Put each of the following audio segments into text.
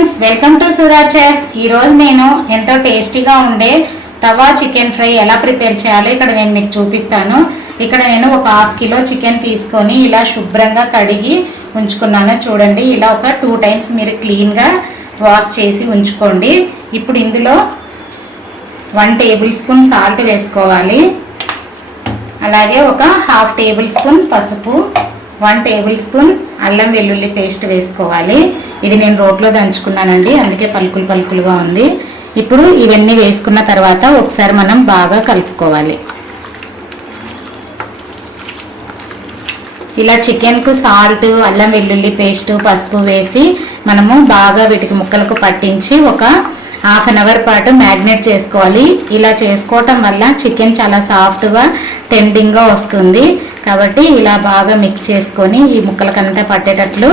Friends, welcome to Sudha chef. ఈరోజు నేను ఎంతో టేస్టీగా ఉండే తవా చికెన్ ఫ్రై ఎలా ప్రిపేర్ చేయాలో ఇక్కడ నేను మీకు చూపిస్తాను. ఇక్కడ నేను ఒక 1/2 కిలో చికెన్ తీసుకొని ఇలా శుభ్రంగా కడిగి ఉంచుకున్నాను. చూడండి, ఇలా ఒక 2 టైమ్స్ మీరు క్లీన్గా వాష్ చేసి ఉంచుకోండి. ఇప్పుడు ఇందులో 1 టేబుల్ స్పూన్ సాల్ట్ వేసుకోవాలి. అలాగే ఒక 1/2 టేబుల్ స్పూన్ పసుపు, 1 టేబుల్ స్పూన్ అల్లం వెల్లుల్లి పేస్ట్ వేసుకోవాలి. ఇది నేను రోట్లో దంచుకున్నానండి, అందుకే పలుకులు పలుకులుగా ఉంది. ఇప్పుడు ఇవన్నీ వేసుకున్న తర్వాత ఒకసారి మనం బాగా కలుపుకోవాలి. ఇలా చికెన్కు సాల్ట్, అల్లం వెల్లుల్లి పేస్ట్, పసుపు వేసి మనము బాగా వీటికి ముక్కలకు పట్టించి ఒక 1/2 అవర్ పాటు మ్యారినేట్ చేసుకోవాలి. ఇలా చేసుకోవటం వల్ల చికెన్ చాలా సాఫ్ట్గా టెండింగ్గా వస్తుంది. కాబట్టి ఇలా బాగా మిక్స్ చేసుకొని ఈ ముక్కలకంతా పట్టేటట్లు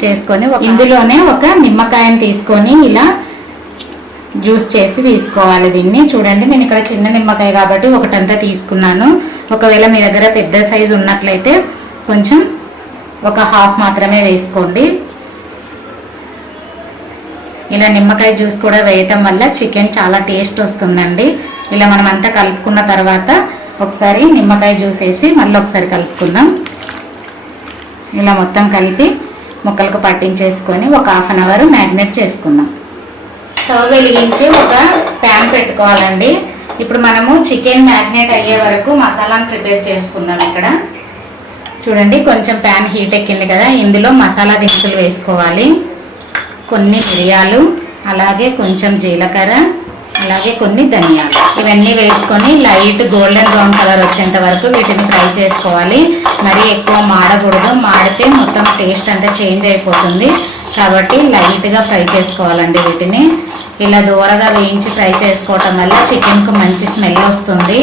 చేసుకొని ఇందులోనే ఒక నిమ్మకాయని తీసుకొని ఇలా జ్యూస్ చేసి తీసుకోవాలి. దీన్ని చూడండి, నేను ఇక్కడ చిన్న నిమ్మకాయ కాబట్టి ఒకటంతా తీసుకున్నాను. ఒకవేళ మీ దగ్గర పెద్ద సైజు ఉన్నట్లయితే కొంచెం ఒక 1/2 మాత్రమే వేసుకోండి. ఇలా నిమ్మకాయ జ్యూస్ కూడా వేయటం వల్ల చికెన్ చాలా టేస్ట్ వస్తుందండి. ఇలా మనం అంతా కలుపుకున్న తర్వాత ఒకసారి నిమ్మకాయ జ్యూస్ వేసి మళ్ళీ ఒకసారి కలుపుకుందాం. ఇలా మొత్తం కలిపి ముక్కలకు పట్టించేసుకొని ఒక 1/2 అవర్ మ్యారినేట్ చేసుకుందాం. స్టవ్ వెలిగించి ఒక ప్యాన్ పెట్టుకోవాలండి. ఇప్పుడు మనము చికెన్ మ్యారినేట్ అయ్యే వరకు మసాలాను ప్రిపేర్ చేసుకుందాం. ఇక్కడ చూడండి, కొంచెం ప్యాన్ హీట్ ఎక్కింది కదా, ఇందులో మసాలా దినుసులు వేసుకోవాలి. కొన్ని మిరియాలు, అలాగే కొంచెం జీలకర్ర, అలాగే కొన్ని ధనియాలు, ఇవన్నీ వేసుకొని లైట్ గోల్డెన్ బ్రౌన్ కలర్ వచ్చేంత వరకు వీటిని ఫ్రై చేసుకోవాలి. మరీ ఎక్కువ మాడకూడదు, మాడితే మొత్తం టేస్ట్ అంతా చేంజ్ అయిపోతుంది. కాబట్టి లైట్గా ఫ్రై చేసుకోవాలండి. వీటిని ఇలా దూరగా వేయించి ఫ్రై చేసుకోవటం వల్ల చికెన్కు మంచి స్మెల్ వస్తుంది,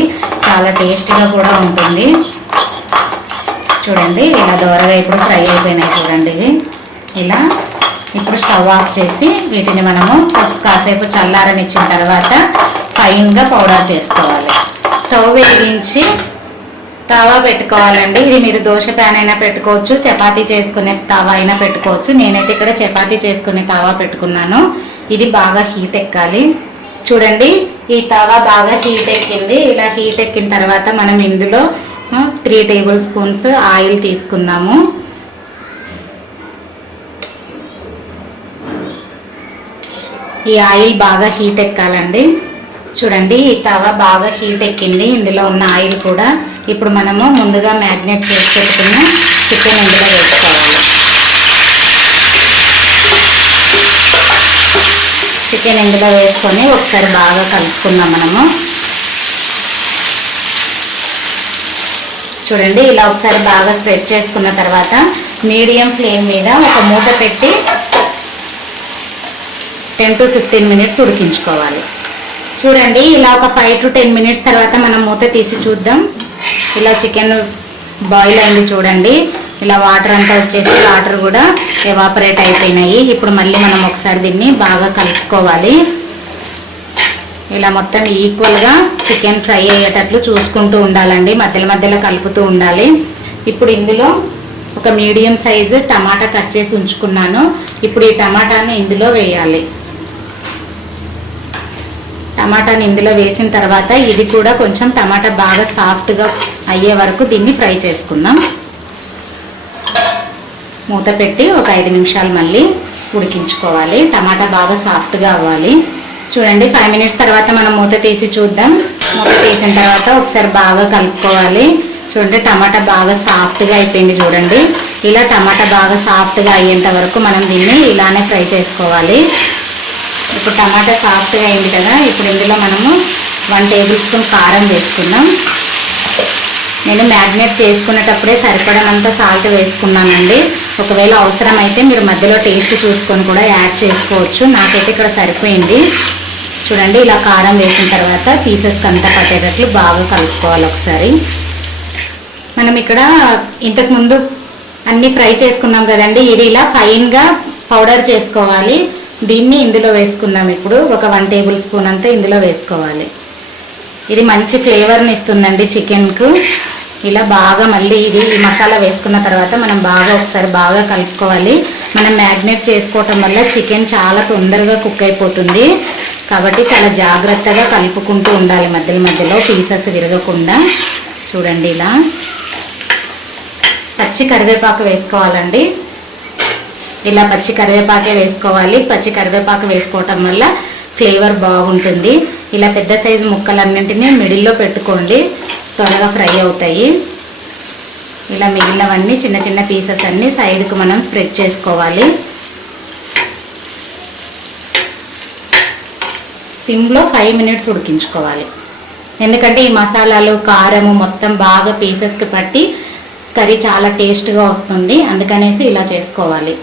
చాలా టేస్టీగా కూడా ఉంటుంది. చూడండి, ఇలా దూరగా ఇప్పుడు ఫ్రై అయిపోయినాయి. చూడండి, ఇవి ఇలా ఇప్పుడు స్టవ్ ఆఫ్ చేసి వీటిని మనము కాసేపు చల్లారనిచ్చిన తర్వాత ఫైన్గా పౌడర్ చేసుకోవాలి. స్టవ్ వెలిగించి తవా పెట్టుకోవాలండి. ఇది మీరు దోశ ప్యాన్ అయినా పెట్టుకోవచ్చు, చపాతీ చేసుకునే తవా అయినా పెట్టుకోవచ్చు. నేనైతే ఇక్కడ చపాతీ చేసుకునే తవా పెట్టుకున్నాను. ఇది బాగా హీట్ ఎక్కాలి. చూడండి, ఈ తవా బాగా హీట్ ఎక్కింది. ఇలా హీట్ ఎక్కిన తర్వాత మనం ఇందులో 3 టేబుల్ స్పూన్స్ ఆయిల్ తీసుకుందాము. ఈ ఆయిల్ బాగా హీట్ ఎక్కాలండి. చూడండి, ఈ తవా బాగా హీట్ ఎక్కింది. ఇందులో ఉన్న ఆయిల్ కూడా ఇప్పుడు మనము ముందుగా మ్యారినేట్ చేసి పెట్టుకున్న చికెన్ ఇందులో వేసుకోవాలి. చికెన్ ఇందులో వేసుకొని ఒకసారి బాగా కలుపుకుందాం మనము. చూడండి, ఇలా ఒకసారి బాగా స్ప్రెడ్ చేసుకున్న తర్వాత మీడియం ఫ్లేమ్ మీద ఒక మూత పెట్టి 10 to 15 మినిట్స్ ఉడికించుకోవాలి. చూడండి, ఇలా ఒక 5 to 10 మినిట్స్ తర్వాత మనం మూత తీసి చూద్దాం. ఇలా చికెన్ బాయిల్ అయింది. చూడండి, ఇలా వాటర్ అంతా వచ్చేసి వాటర్ కూడా ఎవాపరేట్ అయిపోయినాయి. ఇప్పుడు మళ్ళీ మనం ఒకసారి దీన్ని బాగా కలుపుకోవాలి. ఇలా మొత్తం ఈక్వల్గా చికెన్ ఫ్రై అయ్యేటట్లు చూసుకుంటూ ఉండాలండి, మధ్యలో మధ్యలో కలుపుతూ ఉండాలి. ఇప్పుడు ఇందులో ఒక మీడియం సైజు టమాటా కట్ చేసి ఉంచుకున్నాను. ఇప్పుడు ఈ టమాటాని ఇందులో వేయాలి. టమాటాని ఇందులో వేసిన తర్వాత ఇది కూడా కొంచెం టమాటా బాగా సాఫ్ట్గా అయ్యే వరకు దీన్ని ఫ్రై చేసుకుందాం. మూత పెట్టి ఒక 5 నిమిషాలు మళ్ళీ ఉడికించుకోవాలి. టమాటా బాగా సాఫ్ట్గా అవ్వాలి. చూడండి, 5 మినిట్స్ తర్వాత మనం మూత తీసి చూద్దాం. మూత తీసిన తర్వాత ఒకసారి బాగా కలుపుకోవాలి. చూడండి, టమాటా బాగా సాఫ్ట్గా అయిపోయింది. చూడండి, ఇలా టమాటా బాగా సాఫ్ట్గా అయ్యేంత వరకు మనం దీన్ని ఇలానే ఫ్రై చేసుకోవాలి. ఇప్పుడు టమాటా సాఫ్ట్గా అయింది కదా, ఇప్పుడు ఇందులో మనము 1 టేబుల్ స్పూన్ కారం వేసుకుందాం. నేను మ్యారినేట్ చేసుకునేటప్పుడే సరిపడనంత సాల్ట్ వేసుకున్నానండి. ఒకవేళ అవసరమైతే మీరు మధ్యలో టేస్ట్ చూసుకొని కూడా యాడ్ చేసుకోవచ్చు. నాకైతే ఇక్కడ సరిపోయింది. చూడండి, ఇలా కారం వేసిన తర్వాత పీసెస్కి అంతా పట్టేటట్లు బాగా కలుపుకోవాలి ఒకసారి. మనం ఇక్కడ ఇంతకుముందు అన్నీ ఫ్రై చేసుకున్నాం కదండి, ఇది ఇలా ఫైన్గా పౌడర్ చేసుకోవాలి. దీన్ని ఇందులో వేసుకుందాం. ఇప్పుడు ఒక 1 టేబుల్ స్పూన్ అంతా ఇందులో వేసుకోవాలి. ఇది మంచి ఫ్లేవర్ని ఇస్తుందండి చికెన్కు. ఇలా బాగా మళ్ళీ ఈ మసాలా వేసుకున్న తర్వాత మనం బాగా ఒకసారి బాగా కలుపుకోవాలి. మనం మ్యాగ్నేట్ చేసుకోవటం వల్ల చికెన్ చాలా తొందరగా కుక్ అయిపోతుంది. కాబట్టి చాలా జాగ్రత్తగా కలుపుకుంటూ ఉండాలి మధ్యలో మధ్యలో, పీసెస్ విరగకుండా. చూడండి, ఇలా పచ్చి కరివేపాకు వేసుకోవాలండి. ఇలా పచ్చి కరివేపాకే వేసుకోవాలి. పచ్చి కరివేపాకు వేసుకోవటం వల్ల ఫ్లేవర్ బాగుంటుంది. ఇలా పెద్ద సైజు ముక్కలన్నింటినీ మిడిల్లో పెట్టుకోండి, త్వరగా ఫ్రై అవుతాయి. ఇలా మిగిలినవన్నీ చిన్న చిన్న పీసెస్ అన్నీ సైడ్కు మనం స్ప్రెడ్ చేసుకోవాలి. సిమ్లో 5 మినిట్స్ ఉడికించుకోవాలి. ఎందుకంటే ఈ మసాలాలు కారము మొత్తం బాగా పీసెస్కి పట్టి కర్రీ చాలా టేస్ట్గా వస్తుంది, అందుకనేసి ఇలా చేసుకోవాలి.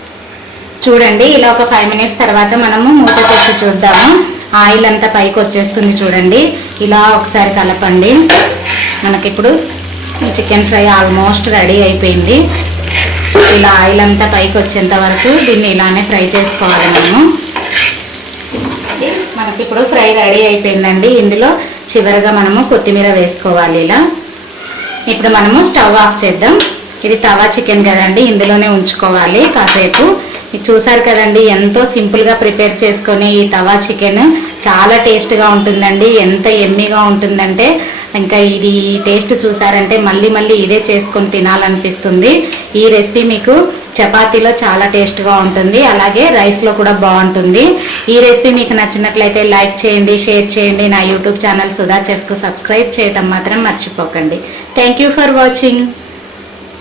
చూడండి, ఇలా ఒక 5 మినిట్స్ తర్వాత మనము మూత తెచ్చి చూద్దాము. ఆయిల్ అంతా పైకి వచ్చేస్తుంది చూడండి. ఇలా ఒకసారి కలపండి. మనకిప్పుడు చికెన్ ఫ్రై ఆల్మోస్ట్ రెడీ అయిపోయింది. ఇలా ఆయిల్ అంతా పైకి వచ్చేంత వరకు దీన్ని ఇలానే ఫ్రై చేసుకోవాలి మనము. మనకి ఇప్పుడు ఫ్రై రెడీ అయిపోయిందండి. ఇందులో చివరిగా మనము కొత్తిమీర వేసుకోవాలి. ఇలా ఇప్పుడు మనము స్టవ్ ఆఫ్ చేద్దాం. ఇది తవా చికెన్ కదండి, ఇందులోనే ఉంచుకోవాలి కాసేపు. చూసారు కదండి, ఎంతో సింపుల్గా ప్రిపేర్ చేసుకొని ఈ తవా చికెన్ చాలా టేస్ట్గా ఉంటుందండి. ఎంత ఎమ్మీగా ఉంటుందంటే ఇంకా ఇది టేస్ట్ చూసారంటే మళ్ళీ మళ్ళీ ఇదే చేసుకొని తినాలనిపిస్తుంది. ఈ రెసిపీ మీకు చపాతీలో చాలా టేస్ట్గా ఉంటుంది, అలాగే రైస్లో కూడా బాగుంటుంది. ఈ రెసిపీ మీకు నచ్చినట్లయితే లైక్ చేయండి, షేర్ చేయండి. నా యూట్యూబ్ ఛానల్ సుధా చెఫ్కు సబ్స్క్రైబ్ చేయడం మాత్రం మర్చిపోకండి. Thank you for watching.